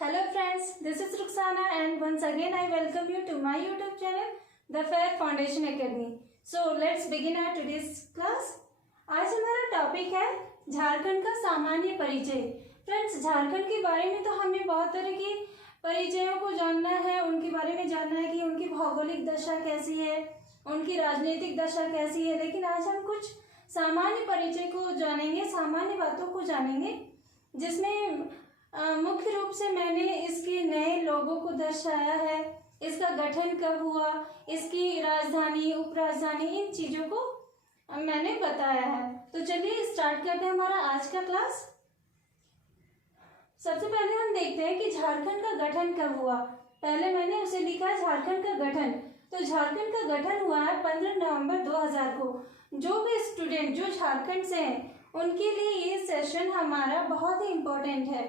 Hello friends, this is Ruxana and once again I welcome you to my YouTube channel, The Fair Foundation Academy. So let's begin our today's class. आज हमारा topic है झारखंड का सामान्य परिचय। Friends, Jharkhand के बारे में तो हमें बहुत तरह की परिचयों को जानना है, उनके बारे में जानना है कि उनकी भौगोलिक दशा कैसी है, उनकी राजनीतिक दशा कैसी है, लेकिन आज हम कुछ सामान्य परिचय को जानेंगे, सामान्य बातों को जानेंगे, जिसमें मुख्य रूप से मैंने इसके नए लोगों को दर्शाया है, इसका गठन कब हुआ, इसकी राजधानी, उपराजधानी, इन चीजों को मैंने बताया है। तो चलिए स्टार्ट करते हैं हमारा आज का क्लास। सबसे पहले हम देखते हैं कि झारखंड का गठन कब हुआ। पहले मैंने उसे लिखा है झारखंड का गठन। तो झारखंड का गठन हुआ है 15 नवंबर 2000 को। जो भी स्टूडेंट जो झारखंड से हैं उनके लिए ये सेशन हमारा बहुत ही इम्पोर्टेंट है।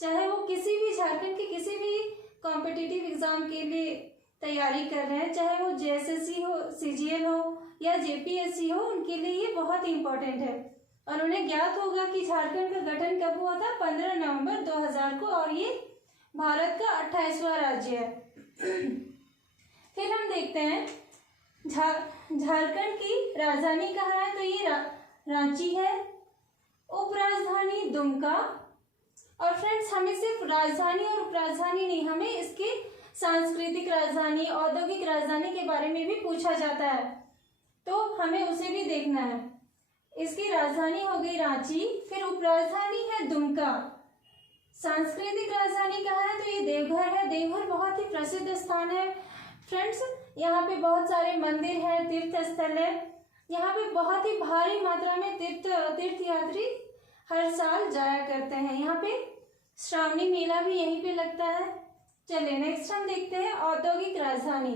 चाहे वो किसी भी झारखंड के किसी भी कॉम्पिटिटिव एग्जाम के लिए तैयारी कर रहे हैं, चाहे वो जेएसएससी हो, सीजीएल हो या जेपीएससी हो, उनके लिए ये बहुत ही इम्पोर्टेंट है। और उन्हें ज्ञात होगा कि झारखंड का गठन कब हुआ था, 15 नवंबर 2000 को, और ये भारत का 28वां राज्य है। फिर हम देखते हैं झारखंड की राजधानी कहाँ है। तो ये रांची है, उपराजधानी दुमका। और फ्रेंड्स, हमें सिर्फ राजधानी और उपराजधानी नहीं, हमें इसकी सांस्कृतिक राजधानी, औद्योगिक राजधानी के बारे में भी पूछा जाता है, तो हमें उसे भी देखना है। इसकी राजधानी हो गई रांची, फिर उपराजधानी है दुमका। सांस्कृतिक राजधानी कहाँ है, तो ये देवघर है। देवघर बहुत ही प्रसिद्ध स्थान है फ्रेंड्स, यहाँ पे बहुत सारे मंदिर हैं, तीर्थ स्थल है। यहाँ पे बहुत ही भारी मात्रा में तीर्थयात्री हर साल जाया करते हैं। यहाँ पे श्रावणी मेला भी यहीं पे लगता है। चलिए नेक्स्ट हम देखते हैं औद्योगिक राजधानी।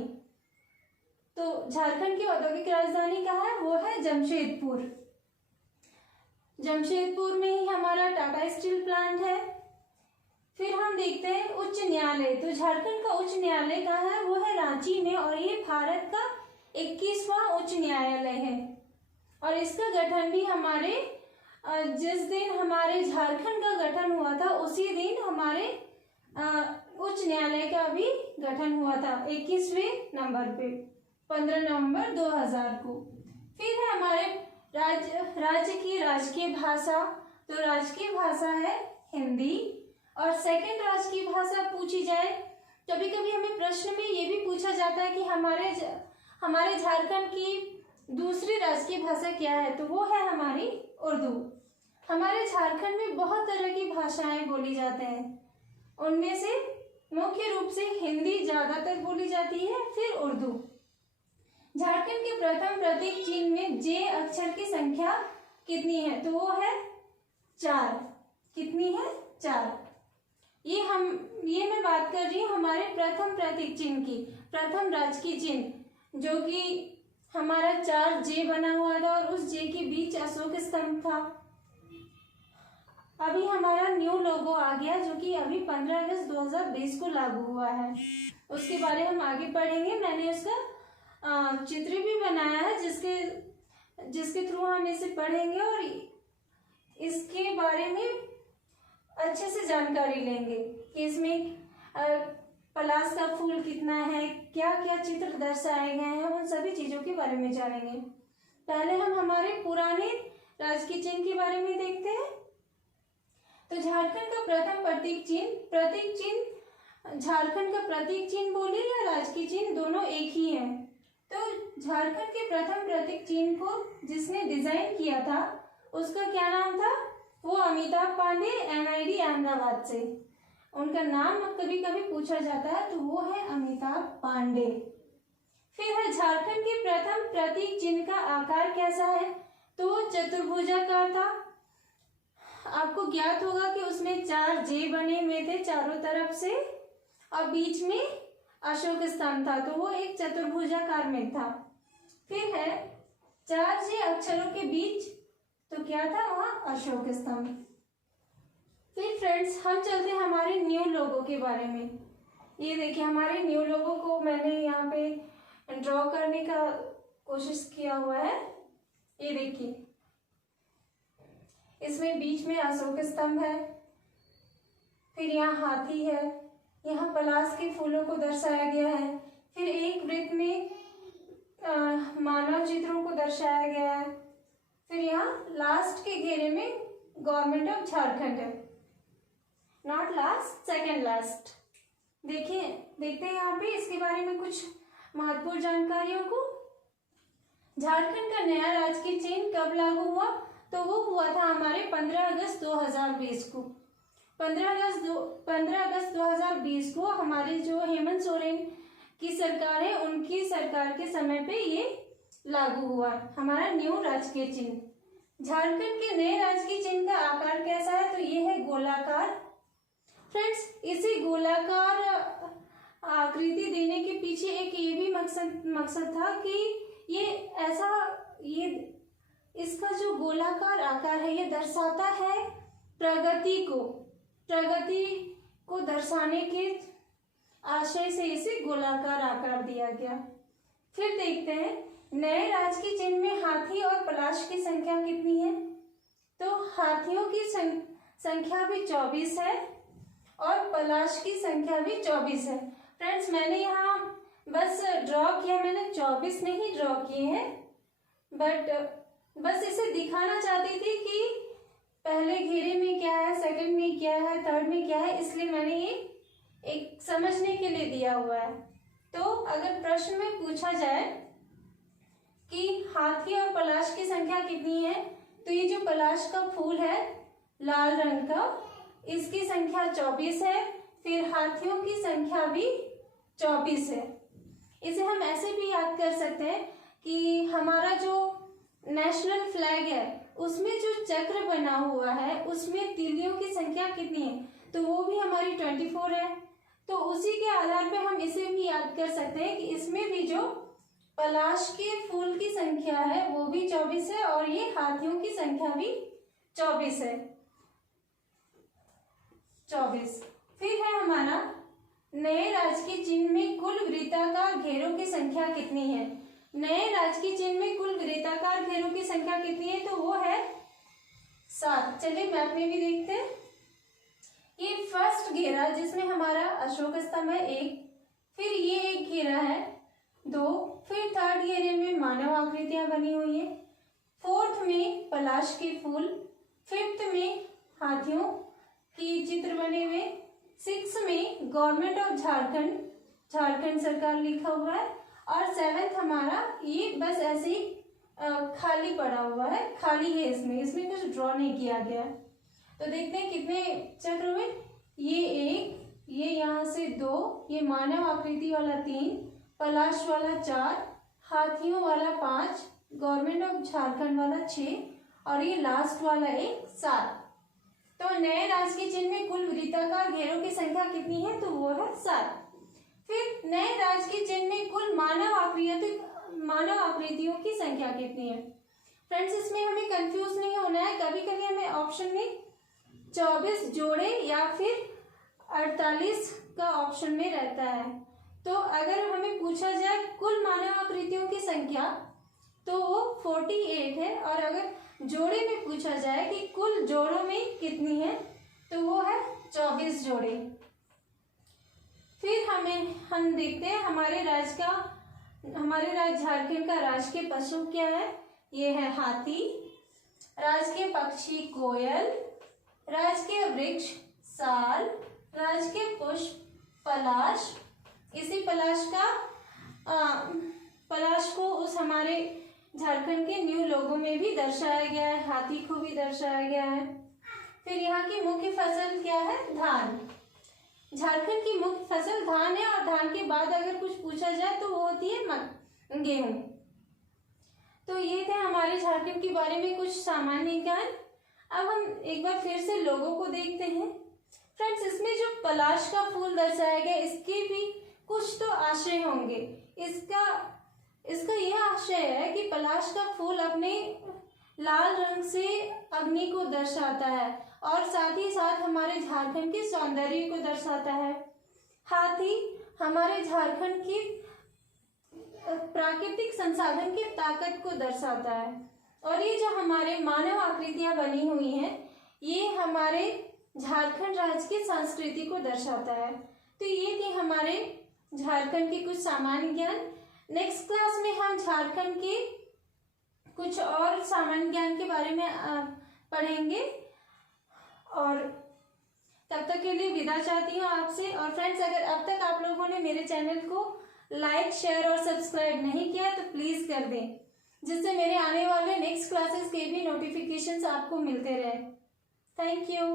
तो झारखंड की औद्योगिक राजधानी कहाँ है, वो है जमशेदपुर। जमशेदपुर में ही हमारा टाटा स्टील प्लांट है। फिर हम देखते हैं उच्च न्यायालय। तो झारखंड का उच्च न्यायालय कहाँ है, वो है रांची में, और ये भारत का 21वां उच्च न्यायालय है। और इसका गठन भी हमारे जिस दिन हमारे झारखंड का गठन हुआ था उसी दिन हमारे उच्च न्यायालय का भी गठन हुआ था, 21वें नंबर पे, 15 नवंबर 2000 को। फिर है हमारे राज्य की राजकीय भाषा। तो राजकीय भाषा है हिंदी। और सेकंड राजकीय भाषा पूछी जाए, कभी कभी हमें प्रश्न में ये भी पूछा जाता है कि हमारे झारखंड की दूसरी राजकीय भाषा क्या है, तो वो है हमारी उर्दू। हमारे झारखंड में बहुत तरह की भाषाएं बोली जाते हैं, उनमें से मुख्य रूप से हिंदी ज्यादातर बोली जाती है, फिर उर्दू। झारखंड के प्रथम प्रतीक चिन्ह में जे अक्षर की संख्या कितनी है, तो वो है 4। कितनी है, 4। ये मैं बात कर रही हूँ हमारे प्रथम प्रतीक चिन्ह की, प्रथम राजकीय चिन्ह, जो कि हमारा 4 जे बना हुआ था और उस जे के बीच अशोक स्तंभ था। अभी हमारा न्यू लोगो आ गया, जो कि अभी 15 अगस्त 2020 को लागू हुआ है। उसके बारे हम आगे पढ़ेंगे। मैंने उसका चित्र भी बनाया है, जिसके थ्रू हम इसे पढ़ेंगे और इसके बारे में अच्छे से जानकारी लेंगे कि इसमें पलाश का फूल कितना है, क्या क्या चित्र दर्शाए गए हैं, उन सभी चीजों के बारे में जानेंगे। पहले हम हमारे पुराने राजकीय चिन्ह के बारे में देखते हैं। तो झारखंड का प्रथम प्रतीक चिन्ह झारखंड का प्रतीक चिन्ह बोले या राजकीय चिन्ह, दोनों एक ही है। तो झारखंड के प्रथम प्रतीक चिन्ह को जिसने डिजाइन किया था उसका क्या नाम था, वो अमिताभ पांडे, NID अहमदाबाद से। उनका नाम कभी कभी पूछा जाता है, तो वो है अमिताभ पांडे। फिर है झारखंड के प्रथम प्रतीक चिन्ह का आकार कैसा है, तो वो चतुर्भुजाकार था। आपको ज्ञात होगा कि उसमें 4 जे बने हुए थे चारों तरफ से, और बीच में अशोक स्तंभ था, तो वो एक चतुर्भुजाकार में था। फिर है 4 जे अक्षरों के बीच, तो क्या था, वहां अशोक स्तंभ। फिर फ्रेंड्स, हम चलते हैं हमारे न्यू लोगो के बारे में। ये देखिए, हमारे न्यू लोगो को मैंने यहाँ पे ड्रॉ करने का कोशिश किया हुआ है। ये देखिए, इसमें बीच में अशोक स्तंभ है, फिर यहाँ हाथी है, यहाँ पलाश के फूलों को दर्शाया गया है, फिर एक वृत्त में मानव चित्रों को दर्शाया गया है, फिर यहाँ लास्ट के घेरे में गवर्नमेंट ऑफ झारखंड है, नॉट लास्ट, सेकेंड लास्ट। देखिए, देखते हैं यहाँ पे इसके बारे में कुछ महत्वपूर्ण जानकारियों को। झारखंड का नया राजकीय चिन्ह कब लागू हुआ? तो वो हुआ था हमारे 15 अगस्त 2020 को। 15 अगस्त 2020 को हमारे जो हेमंत सोरेन की सरकार है, उनकी सरकार के समय पे ये लागू हुआ हमारा न्यू राजकीय चिन्ह। झारखंड के नए राजकीय चिन्ह का आकार कैसा है? तो ये है गोलाकार। फ्रेंड्स, इसे गोलाकार आकृति देने के पीछे एक ये भी मकसद था कि ये इसका जो गोलाकार आकार है, ये दर्शाता है प्रगति को दर्शाने के आशय से इसे गोलाकार आकार दिया गया। फिर देखते हैं नए राजकीय चिन्ह में हाथी और पलाश की संख्या कितनी है? तो हाथियों की संख्या भी 24 है और पलाश की संख्या भी 24 है। फ्रेंड्स, मैंने यहाँ बस ड्रॉ किया, मैंने 24 नहीं ड्रॉ किए हैं, बट बस इसे दिखाना चाहती थी कि पहले घेरे में क्या है, सेकंड में क्या है, थर्ड में क्या है, इसलिए मैंने ये एक समझने के लिए दिया हुआ है। तो अगर प्रश्न में पूछा जाए कि हाथी और पलाश की संख्या कितनी है, तो ये जो पलाश का फूल है लाल रंग का, इसकी संख्या 24 है। फिर हाथियों की संख्या भी 24 है। इसे हम ऐसे भी याद कर सकते हैं कि हमारा जो नेशनल फ्लैग है उसमें जो चक्र बना हुआ है उसमें तीलियों की संख्या कितनी है, तो वो भी हमारी 24 है। तो उसी के आधार पे हम इसे भी याद कर सकते हैं कि इसमें भी जो पलाश के फूल की संख्या है वो भी 24 है और ये हाथियों की संख्या भी 24 है। 24। फिर है हमारा नए राजकीय चिन्ह में कुल वृत्ताकार घेरों की संख्या कितनी है? नए राजकीय चिन्ह में कुल वृत्ताकार घेरों की संख्या कितनी है? तो वो है 7। चलिए मैप में भी देखते हैं। ये फर्स्ट घेरा जिसमें हमारा अशोक स्तंभ है 1, फिर ये एक घेरा है 2, फिर थर्ड घेरे में मानव आकृतियां बनी हुई है, फोर्थ में पलाश के फूल, फिफ्थ में हाथियों की चित्र बने हुए, 6 में गवर्नमेंट ऑफ झारखंड सरकार लिखा हुआ है, और 7th हमारा ये बस ऐसे ही खाली पड़ा हुआ है, खाली है, इसमें कुछ ड्रॉ नहीं किया गया। तो देखते हैं कितने चक्र हुए। ये 1, ये यहाँ से 2, ये मानव आकृति वाला 3, पलाश वाला 4, हाथियों वाला 5, गवर्नमेंट ऑफ झारखंड वाला 6 और ये लास्ट वाला 1 7। तो नए राजकीय चिन्ह में कुल वृत्ताकार घेरों की संख्या कितनी है? तो वो है 7। फिर नए राजकीय चिन्ह में कुल मानव आकृतियों की संख्या कितनी है? फ्रेंड्स, इसमें हमें कंफ्यूज नहीं होना है। कभी कभी हमें ऑप्शन में 24 जोड़े या फिर 48 का ऑप्शन में रहता है। तो अगर हमें पूछा जाए कुल मानव आकृतियों की संख्या तो वो 48 है, और अगर जोड़े में पूछा जाए कि कुल जोड़ों में कितनी है तो वो है 24 जोड़े। फिर हम देखते हैं हमारे राज्य झारखंड का राजकीय पशु क्या है। ये है हाथी, राजकीय पक्षी कोयल, राजकीय वृक्ष साल, राजकीय पुष्प पलाश। इसी पलाश को उस हमारे झारखंड के न्यू लोगो में भी दर्शाया गया है, हाथी को भी दर्शाया गया है। फिर यहाँ की मुख्य फसल क्या है? धान। झारखंड की मुख्य फसल धान है, और धान के बाद अगर कुछ पूछा जाए तो वो होती है गेहूं। तो ये थे हमारे झारखंड के बारे में कुछ सामान्य ज्ञान। अब हम एक बार फिर से लोगों को देखते हैं। फ्रेंड्स, इसमें जो पलाश का फूल दर्शाया गया इसके भी कुछ तो आशय होंगे। इसका यह आशय है कि पलाश का फूल अपने लाल रंग से अग्नि को दर्शाता है और साथ ही साथ हमारे झारखंड के सौंदर्य को दर्शाता है। हाथी हमारे झारखंड की प्राकृतिक संसाधन की ताकत को दर्शाता है, और ये जो हमारे मानव आकृतियां बनी हुई हैं ये हमारे झारखंड राज्य की संस्कृति को दर्शाता है। तो ये थी हमारे झारखंड के कुछ सामान्य ज्ञान। नेक्स्ट क्लास में हम झारखंड के कुछ और सामान्य ज्ञान के बारे में पढ़ेंगे, और तब तक के लिए विदा चाहती हूँ आपसे। और फ्रेंड्स, अगर अब तक आप लोगों ने मेरे चैनल को लाइक, शेयर और सब्सक्राइब नहीं किया तो प्लीज कर दें, जिससे मेरे आने वाले नेक्स्ट क्लासेस के भी नोटिफिकेशंस आपको मिलते रहे। Thank you.